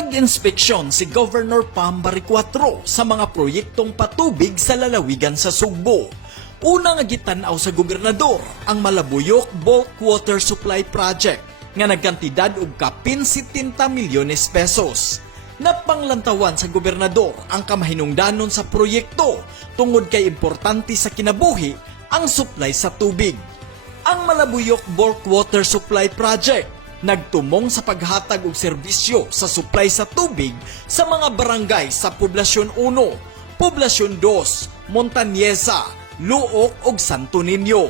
Nag-inspeksyon si Governor Pam Barriquatro sa mga proyektong patubig sa lalawigan sa Sugbo. Una nga gitanaw sa gobernador ang Malabuyok Bulk Water Supply Project nga nagkantidad og kapin 70 milyones pesos. Napanglantawan sa gobernador ang kamahinungdanon sa proyekto tungod kay importante sa kinabuhi ang supply sa tubig. Ang Malabuyok Bulk Water Supply Project nagtumong sa paghatag og serbisyo sa supply sa tubig sa mga barangay sa Poblasyon 1, Poblasyon 2, Montañesa, Luok ug Santo Niño.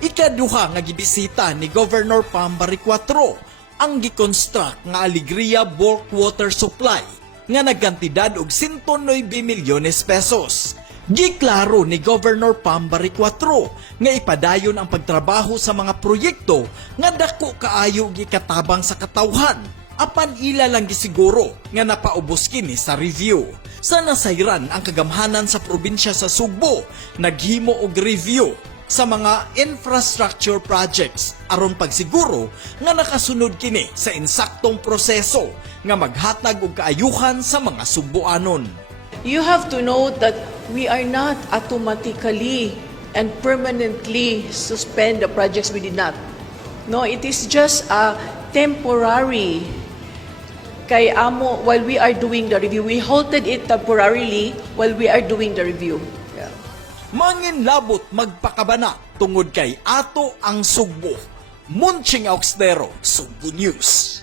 Ikaduha nga gibisita ni Governor Pam Barriquatro ang gikonstruct nga Alegria Bulk Water Supply nga nagkantidad og 109 milyones pesos. Giklaro ni Governor Pam Barriquatro nga ipadayon ang pagtrabaho sa mga proyekto nga dako kaayo gikatabang sa katawhan apan ila lang gisiguro nga napaubos kini sa review. Sa nasayran ang kagamhanan sa probinsya sa Sugbo, naghimo og review sa mga infrastructure projects aron pagsiguro nga nakasunod kini sa insaktong proseso nga maghatag og kaayuhan sa mga Sugboanon. You have to know that we are not automatically and permanently suspend the projects we did not. No, it is just a temporary. Kay amo, while we are doing the review, we halted it temporarily while we are doing the review. Yeah. Manginlabot magpakabana tungod kay ato ang Sugbo. Munching Auxdero, Sugbo News.